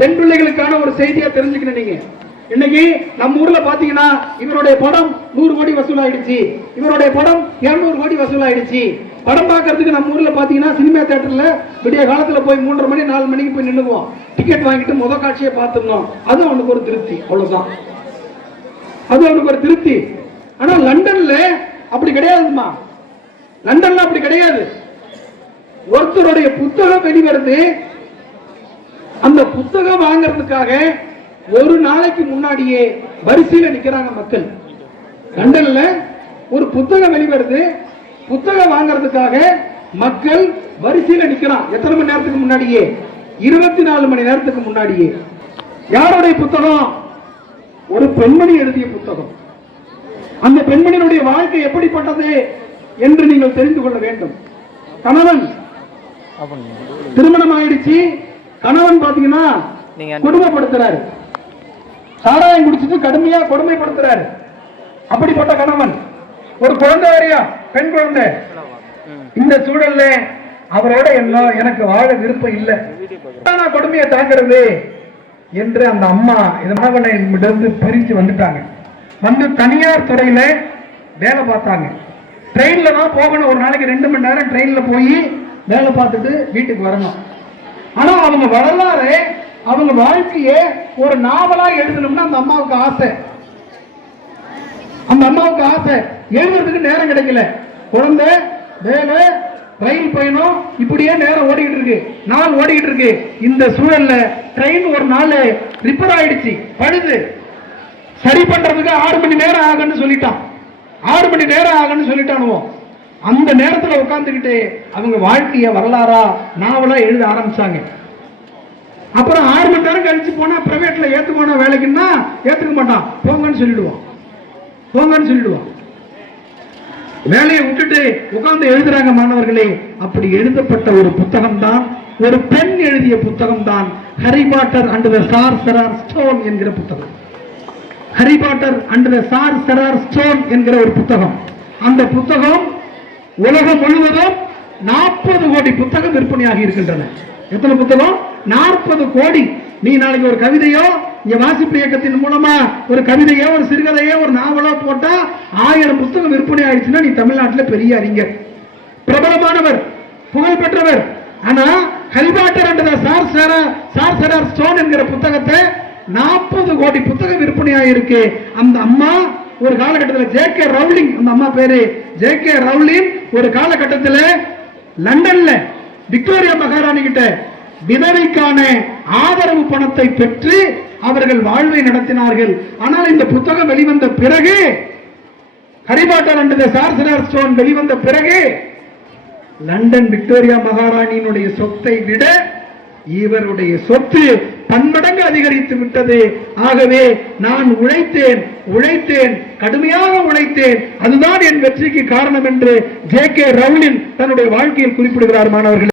பெண் பிள்ளைகளுக்கான ஒரு செய்தியா தெரிஞ்சுக்கணும். நீங்க இன்னைக்கு நம்ம ஊர்ல பாத்தீங்கன்னா இவருடைய படம் 100 கோடி வசூலாயிடுச்சு, இவருடைய படம் 200 கோடி வசூலாயிடுச்சு. படம் பார்க்கறதுக்கு நம்ம ஊர்ல பாத்தீங்கன்னா சினிமா தியேட்டர்ல விடிய காலத்துல போய் 3:30 மணி 4 மணிக்கு போய் நின்னுக்குவோம். டிக்கெட் வாங்கிட்டு முதல் காட்சியை பார்த்துடணும். அது அவனுக்கு ஒரு திருப்தி, அவ்வளவுதான். அது அவனுக்கு ஒரு திருப்தி. ஆனா லண்டன்ல அப்படி கிடையாதுமா. லண்டன்ல அப்படி கிடையாது. ஒருத்தருடைய புத்தகம் வெளிவருது, அந்த புத்தகம் வாங்கறதுக்காக ஒரு நாளைக்கு முன்னாடியே வரிசையில் நிக்கிறாங்க மக்கள். லண்டன்ல ஒரு புத்தகம் வெளிவருது, புத்தகம் வாங்கறதுக்காக மக்கள் வரிசையில் நிக்கிறான். எத்தனை மணி நேரத்துக்கு முன்னாடியே? 24 மணி நேரத்துக்கு முன்னாடியே. யாருடைய புத்தகம்? ஒரு பெண்மணி எழுதிய புத்தகம். அந்த பெண்மணியினுடைய வாழ்க்கை எப்படிப்பட்டது என்று நீங்கள் தெரிந்து கொள்ள வேண்டும். கணவன் திருமணம் ஆயிடுச்சு, கணவன் பாத்தீங்கன்னா கொடுமைப்படுத்துறாரு, சாராயம் குடிச்சிட்டு கடுமையா கொடுமைப்படுத்துறாரு. அப்படிப்பட்ட கணவன், ஒரு குழந்தை வரையா, பெண் குழந்தை. இந்த சூழல்ல அவரோட எனக்கு வாழ விருப்பம் இல்லை, கொடுமையை தாங்கிறது என்று அந்த அம்மா இந்த மகனை பிரிஞ்சு வந்துட்டாங்க. வந்து தனியார் துறையில வேலை பார்த்தாங்க. ட்ரெயின்ல தான் போகணும், ஒரு நாளைக்கு 2 மணி நேரம் ட்ரெயின்ல போய் வேலை பார்த்துட்டு வீட்டுக்கு வரணும். ஆனா அவங்க வரலாறு, அவங்க வாழ்க்கைய ஒரு நாவலா எழுதணும்னு அந்த அம்மாவுக்கு ஆசை. அந்த அம்மாவுக்கு ஆசை, எழுதுறதுக்கு நேரம் கிடைக்கல. குழந்தை, வேலை, ரயில் பயணம், இப்படியே நேரம் ஓடிக்கிட்டு இருக்கு, நாள் ஓடிக்கிட்டு இருக்கு. இந்த சூழல்ல ட்ரெயின் ஒரு நாள் ரிப்பேர் ஆயிடுச்சு, பழுது. சரி பண்றதுக்கு 6 மணி நேரம் ஆகுன்னு சொல்லிட்டான். 6 மணி நேரம் ஆகுன்னு சொல்லிட்டானுவோம். அந்த நேரத்துல உட்கார்ந்துக்கிட்டு அவங்க வாழ்க்கைய வரலாறா நாவலா எழுத ஆரம்பிச்சாங்க. அப்புறம் 6 மணி நேரம் கழிச்சு போனா பிரைவேட்ல ஏத்துக்கோனா வேலைக்குன்னா ஏத்துக்க மாட்டான், போங்கன்னு சொல்லிடுவான், போங்கன்னு சொல்லிடுவான். வேலையை விட்டுட்டு உட்கார்ந்து எழுதுறாங்க மாணவர்களே. அப்படி எழுதப்பட்ட ஒரு புத்தகம் தான், ஒரு பெண் எழுதிய புத்தகம் தான் Harry Potter and the sorcerer stone என்கிற புத்தகம். Harry Potter and the sorcerer stone என்கிற ஒரு புத்தகம். அந்த புத்தகம் உலகம் முழுவதும் 40 கோடி புத்தகம் விற்பனையாகி இருக்கின்றன. எத்தனை புத்தகம்? 40 கோடி. நீ நாளைக்கு ஒரு கவிதையோ, இங்க வாசிப்பு இயக்கத்தின் மூலமா ஒரு கவிதையோ, ஒரு சிறுகதையோ, ஒரு நாவலோ போட்டா 1000 புத்தகம் விற்பனை ஆயிடுச்சுன்னா நீ தமிழ்நாட்டில் பெரிய அறிஞர், பிரபலமானவர், புகழ் பெற்றவர். ஆனா Harry Potter and the sorcerer stone என்கிற புத்தகத்தை 40 கோடி புத்தகம் விற்பனையாயிருக்கு. அந்த அம்மா ஒரு காலகட்டத்தில் ஜே.கே. ரவுலிங், அந்த அம்மா பேரு ஜே.கே. ரவுலிங், ஒரு காலகட்டத்தில் லண்டன்ல விக்டோரியா மகாராணி கிட்ட விதவைக்கான ஆதரவு பணத்தை பெற்று அவர்கள் வாழ்வை நடத்தினார்கள். ஆனால் இந்த புத்தகம் வெளிவந்த பிறகு, Harry Potter and the sorcerer stone வெளிவந்த பிறகு, லண்டன் விக்டோரியா மகாராணியினுடைய சொத்தை விட இவருடைய சொத்து பன்மடங்கு அதிகரித்து விட்டது. ஆகவே நான் உழைத்தேன், கடுமையாக உழைத்தேன், அதுதான் என் வெற்றிக்கு காரணம் என்று ஜே.கே. ரவுலிங் தன்னுடைய வாழ்க்கையில் குறிப்பிடுகிறார். மாணவர்கள்,